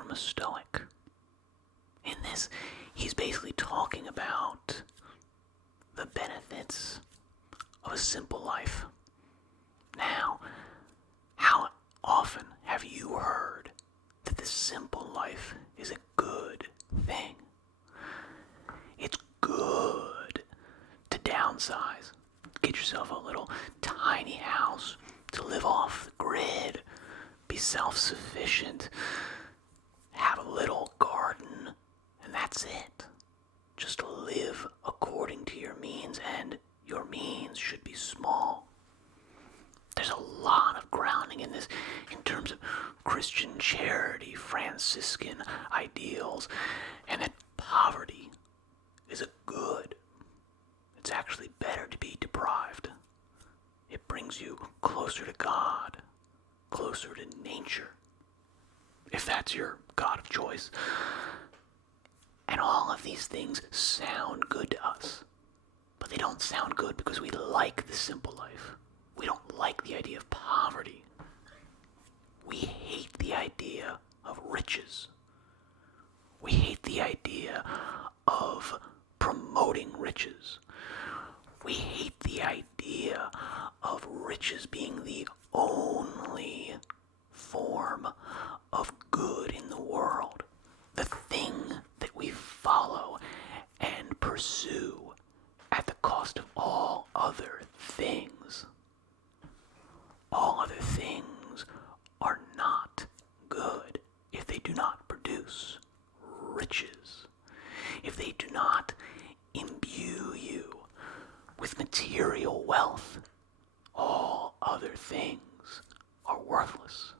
from a Stoic. In this, he's basically talking about the benefits of a simple life. Now, how often have you heard that the simple life is a good thing? It's good to downsize. Get yourself a little tiny house to live off the grid, be self-sufficient, have a little garden, and that's it. Just live according to your means, and your means should be small. There's a lot of grounding in this in terms of Christian charity, Franciscan ideals, and that poverty is a good. It's actually better to be deprived. It brings you closer to God, closer to nature, if that's your God of choice. And all of these things sound good to us, but they don't sound good because we like the simple life. We don't like the idea of poverty. We hate the idea of riches. We hate the idea of promoting riches. We hate the idea of riches being the only form of good in the world, the thing that we follow and pursue at the cost of all other things. All other things are not good if they do not produce riches, if they do not imbue you with material wealth. All other things are worthless.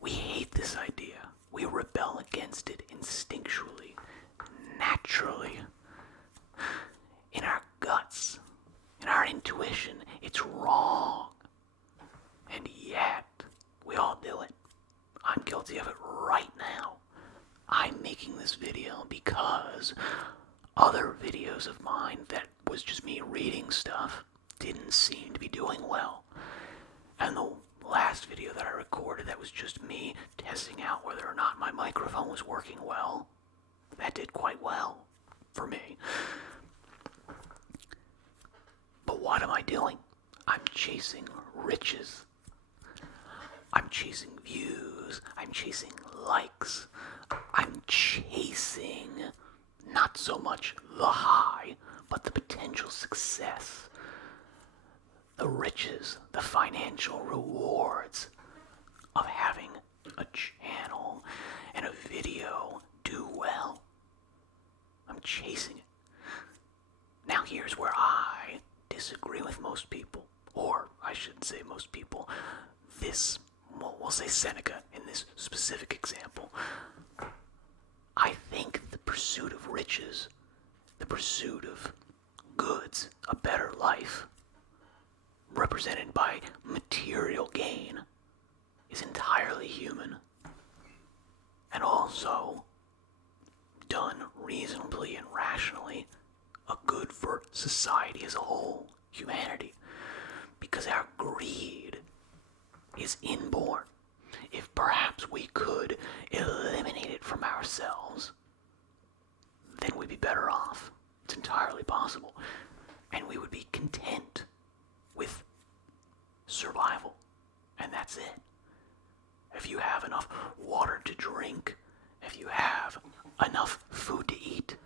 We hate this idea. We rebel against it instinctually, naturally. In our guts, in our intuition, it's wrong. And yet, we all do it. I'm guilty of it right now. I'm making this video because other videos of mine that was just me reading stuff didn't seem to be doing well. And the last video that I recorded that was just me testing out whether or not my microphone was working well, that did quite well for me. But what am I doing? I'm chasing riches. I'm chasing views. I'm chasing likes. I'm chasing not so much the high, but the potential success, the riches, the financial rewards of having a channel and a video do well. I'm chasing it. Now here's where I disagree with most people, or I shouldn't say most people. We'll say Seneca in this specific example. I think the pursuit of riches, the pursuit of goods, a better life, represented by material gain, is entirely human, and also, done reasonably and rationally, a good for society as a whole, humanity, because our greed is inborn. If perhaps we could eliminate it from ourselves, then we'd be better off. It's entirely possible. And we would be content with survival. And that's it. If you have enough water to drink, if you have enough food to eat,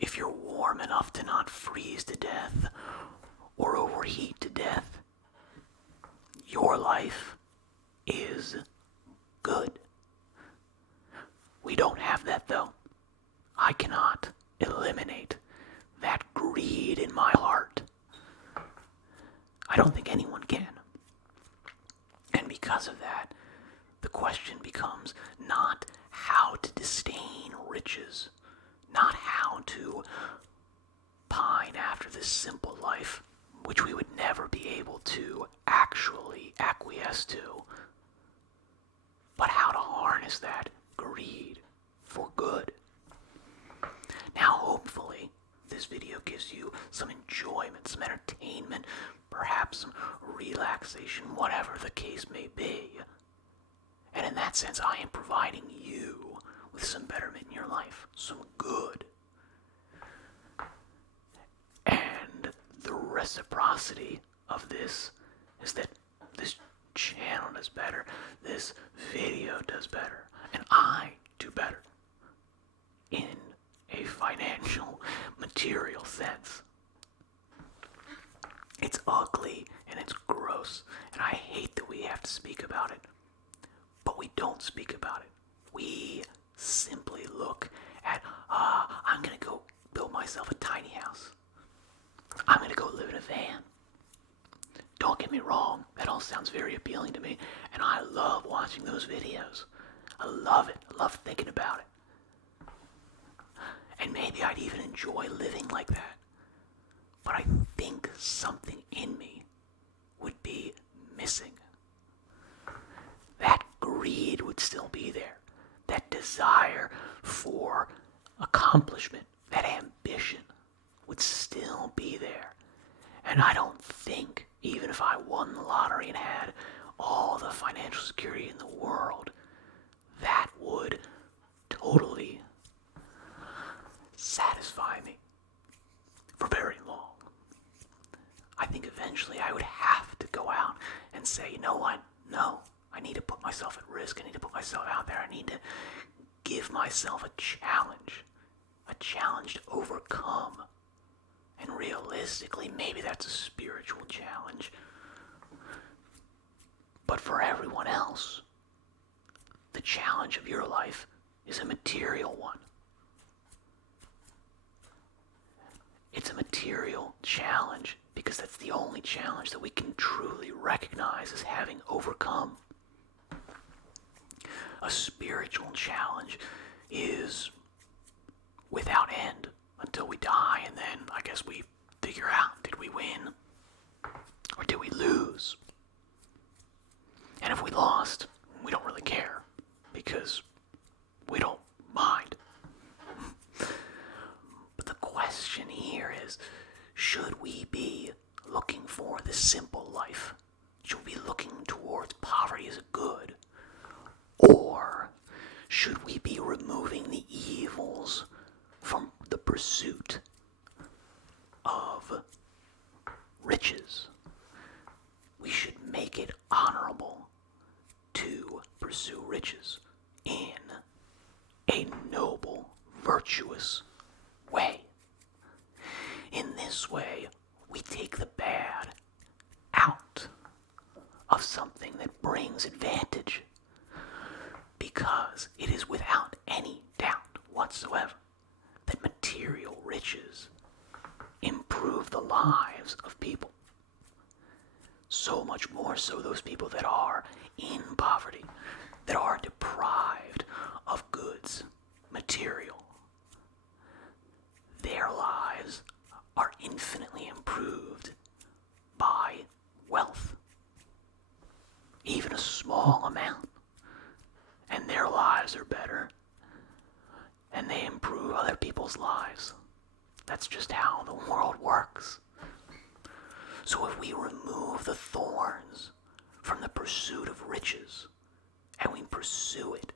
if you're warm enough to not freeze to death or overheat to death, your life is good. We don't have that though. I cannot eliminate that greed in my heart. I don't think anyone can. And because of that, the question becomes not how to disdain riches, not how to pine after this simple life, which we would never be able to actually acquiesce to, but how to harness that greed for good. Now, hopefully, this video gives you some enjoyment, some entertainment, perhaps some relaxation, whatever the case may be. And in that sense, I am providing you with some betterment in your life, some good. And the reciprocity of this is that this channel does better, this video does better, and I do better in a financial, material sense. It's ugly and it's gross, and I hate that we have to speak about it, but we don't speak about it. We simply look at, I'm gonna go build myself a tiny house. I'm gonna go live in a van. Don't get me wrong, that all sounds very appealing to me, and I love watching those videos. I love it. I love thinking about it. And maybe I'd even enjoy living like that. But I think something in me would be missing. That greed would still be there. That desire for accomplishment, that ambition would still be there. And I don't think, even if I won the lottery and had all the financial security in the world, that would totally satisfy me for very long. I think eventually I would have to go out and say, you know what? No, I need to put myself at risk. I need to put myself out there. I need to give myself a challenge to overcome. And realistically, maybe that's a spiritual challenge. But for everyone else, the challenge of your life is a material one. It's a material challenge because that's the only challenge that we can truly recognize as having overcome. A spiritual challenge is without end until we die, and then I guess we figure out, did we win or did we lose? And if we lost, we don't really care because we don't mind. But the question here is, should we be looking for the simple life? Should we be looking towards poverty as a good? Or should we be removing the evils from the pursuit of riches? We should make it honorable to pursue riches in a noble, virtuous way. In this way, we take the bad out of something that brings advantage, because it is without any doubt whatsoever that material riches improve the lives of people. So much more so those people that are in poverty, that are deprived of goods, material. Their lives are infinitely improved by wealth, even a small amount, and their lives are better, and they improve other people's lives. That's just how the world works. So if we remove the thorns from the pursuit of riches, and we pursue it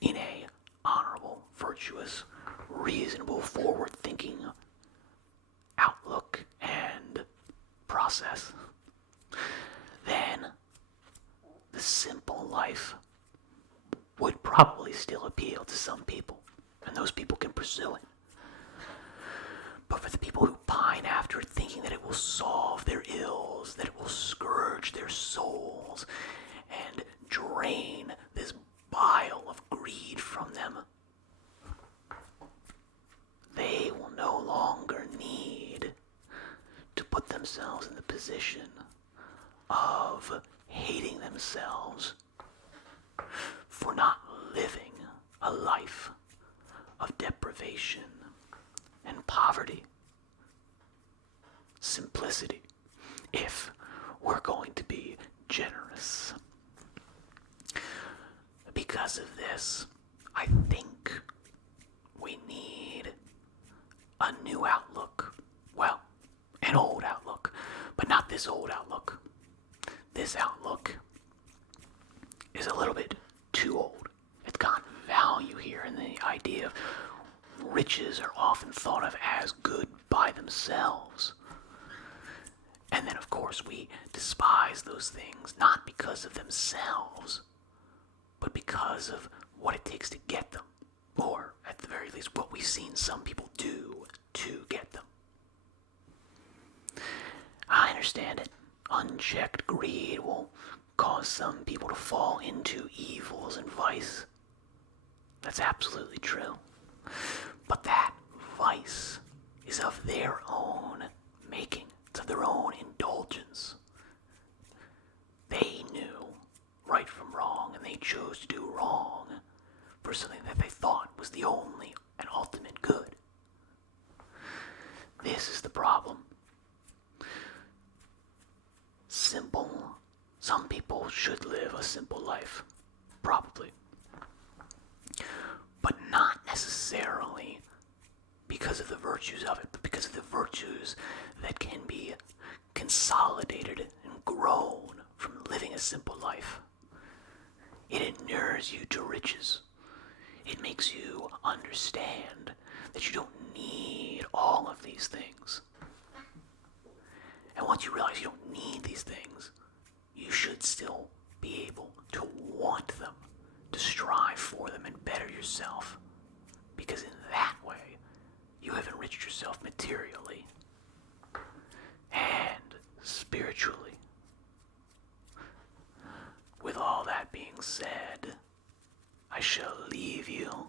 in a honorable, virtuous, reasonable, forward-thinking outlook and process, then the simple life would probably still appeal to some people, and those people can pursue it. But for the people who pine after it, thinking that it will solve their ills, that it will scourge their souls, and drain this bile of greed from them, they will no longer need to put themselves in the position of hating themselves for not living a life of deprivation and poverty. Simplicity, if we're going to be generous. Because of this, I think we need a new outlook. Well, an old outlook, but not this old outlook. This outlook is a little bit the idea of riches are often thought of as good by themselves. And then, of course, we despise those things not because of themselves, but because of what it takes to get them, or at the very least, what we've seen some people do to get them. I understand it. Unchecked greed will cause some people to fall into evils and vice. That's absolutely true. But that vice is of their own making. It's of their own indulgence. They knew right from wrong, and they chose to do wrong for something that they thought was the only and ultimate good. This is the problem. Simple. Some people should live a simple life, probably. But not necessarily because of the virtues of it, but because of the virtues that can be consolidated and grown from living a simple life. It inures you to riches. It makes you understand that you don't need all of these things. And once you realize you don't need these things, you should still be able to want them, to strive for them and better yourself. Because in that way, you have enriched yourself materially and spiritually. With all that being said, I shall leave you